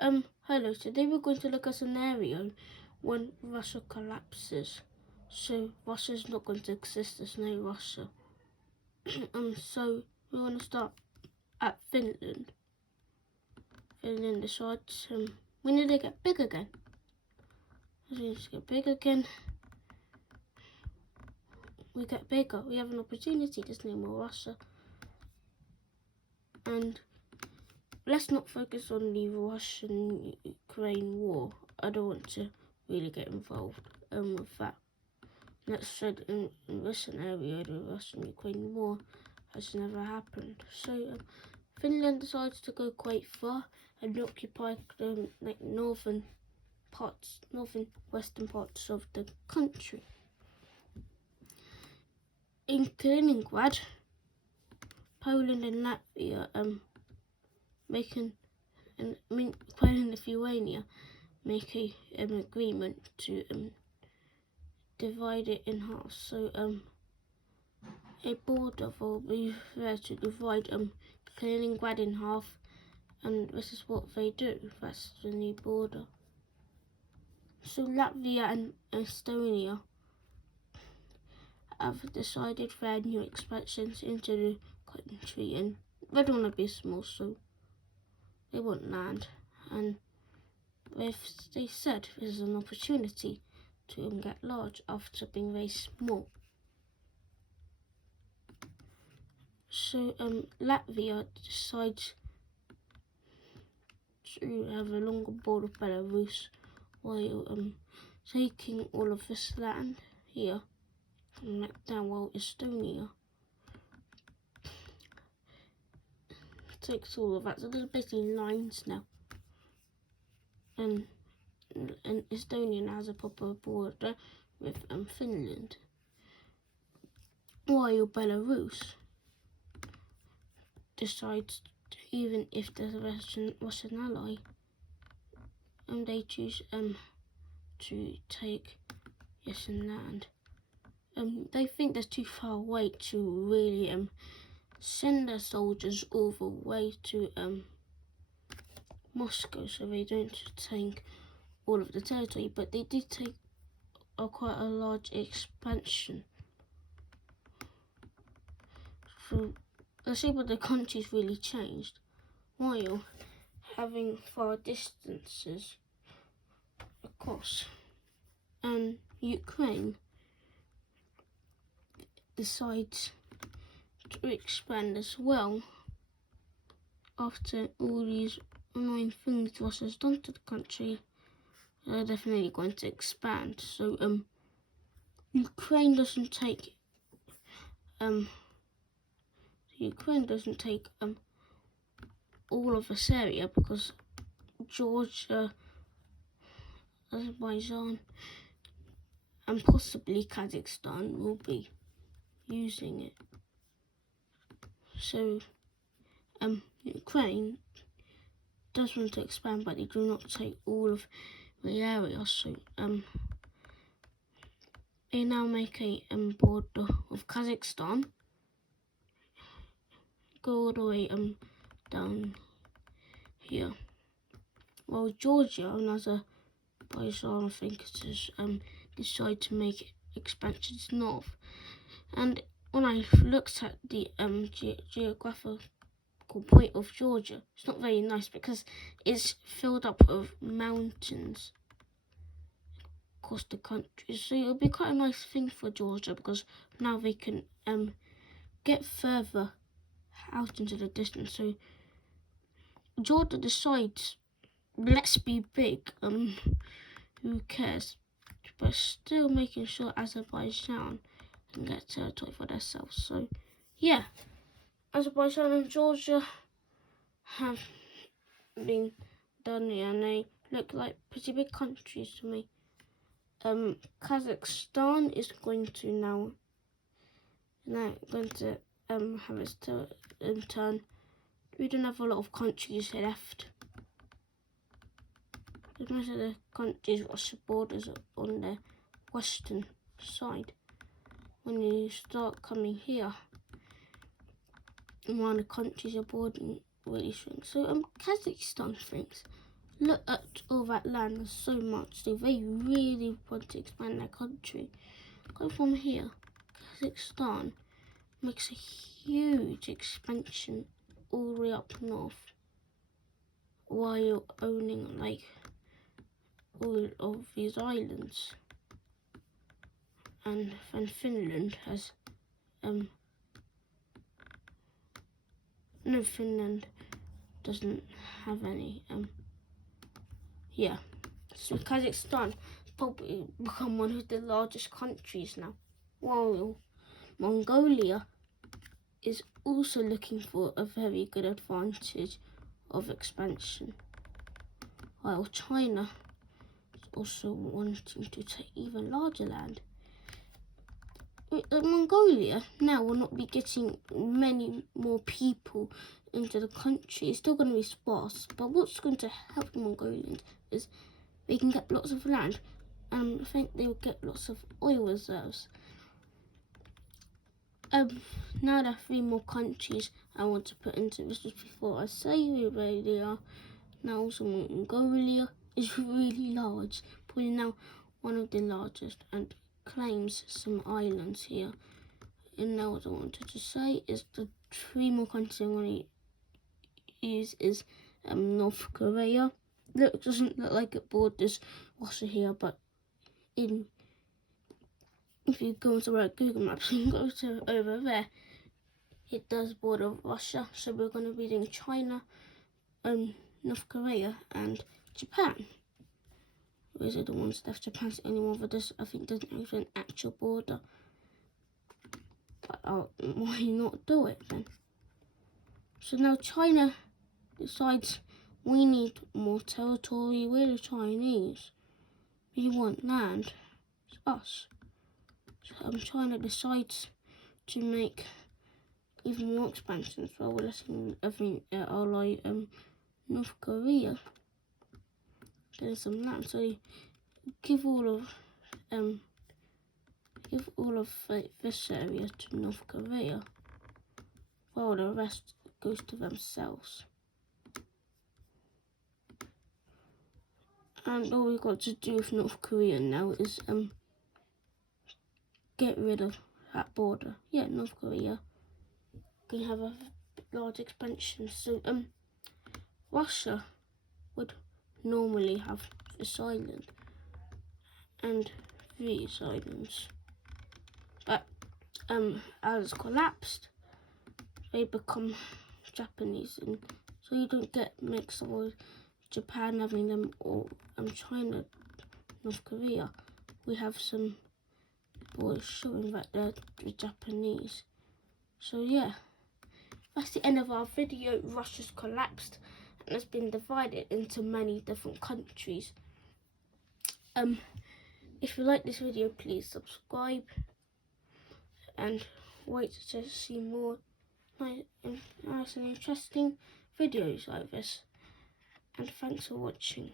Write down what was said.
Hello. Today we're going to look at a scenario when Russia collapses. So Russia's not going to exist. There's no Russia. So we want to start at Finland. Finland decides we need to get big again. As we need to get big again, we get bigger. We have an opportunity. There's no more Russia. And let's not focus on the Russian-Ukraine war. I don't want to really get involved with that. That said, in this scenario, the Russian-Ukraine war has never happened. So Finland decides to go quite far and occupy northern western parts of the country. In Kaliningrad, Poland and Latvia Poland and Lithuania make an agreement to divide it in half. So a border will be there to divide Kaliningrad in half, and this is what they do. That's the new border. So Latvia and Estonia have decided their new expansions into the country, and they don't want to be small, so they want land. And they said this is an opportunity to get large after being very small. So Latvia decides to have a longer border with Belarus while taking all of this land here and let down, while Estonia takes all of that. So there's basically lines now. And Estonia now has a proper border with Finland, while Belarus decides, even if the Russian ally, they choose to take Russian land. They think they're too far away to really send their soldiers all the way to Moscow, so they don't take all of the territory, but they did take quite a large expansion. So the shape of the country's really changed, while having far distances across. And Ukraine decides to expand as well after all these annoying things Russia's done to the country. They're definitely going to expand. So Ukraine doesn't take all of this area, because Georgia, Azerbaijan and possibly Kazakhstan will be using it. So Ukraine does want to expand, but they do not take all of the area. So they now make a border of Kazakhstan, go all the way down here, while Georgia and Azerbaijan, I think it is, decide to make expansions north. And when I looked at the geographical point of Georgia, it's not very nice because it's filled up with mountains across the country. So it'll be quite a nice thing for Georgia, because now they can get further out into the distance. So Georgia decides, let's be big. Who cares? But still making sure Azerbaijan can get territory for themselves. So yeah, Azerbaijan and Georgia have been done here, and they look like pretty big countries to me. Kazakhstan is going to have its turn. We don't have a lot of countries left. Most of the countries' Russia borders are on the western side. When you start coming here, one of the countries are bordering really shrink. So Kazakhstan thinks, Look at all that land. There's so much. So they really want to expand their country. Go from here. Kazakhstan makes a huge expansion all the way up north, while owning like all of these islands. And then Finland has no, Finland doesn't have any yeah. So Kazakhstan probably become one of the largest countries now, while Mongolia is also looking for a very good advantage of expansion, while China is also wanting to take even larger land. Mongolia now will not be getting many more people into the country. It's still going to be sparse, but what's going to help the Mongolians is they can get lots of land, and I think they will get lots of oil reserves. Now there are 3 more countries I want to put into this. Just before I say where they are, now also Mongolia is really large, probably now one of the largest, and claims some islands here. And now what I wanted to say is the 3 more countries I'm going to use is North Korea. Look, doesn't look like it borders Russia here, but if you go to Google Maps and go to over there, it does border Russia. So we're going to be doing China, North Korea, and Japan. Those are the ones left. Japan's the only one that does, I think, doesn't have an actual border. But why not do it then? So now China decides we need more territory. We're the Chinese. We want land. It's us. So China decides to make even more expansions. So we're letting ally North Korea get some land. So they give all of this area to North Korea, while the rest goes to themselves. And all we've got to do with North Korea now is get rid of that border. Yeah, North Korea can have a large expansion. So Russia would normally have this island and these islands, but as it's collapsed, they become Japanese, and so you don't get mixed up with Japan having them, or China, North Korea. We have some boys showing that they're the Japanese. So yeah, that's the end of our video. Russia's collapsed and has been divided into many different countries. If you like this video, please subscribe and wait to see more nice and interesting videos like this. And thanks for watching.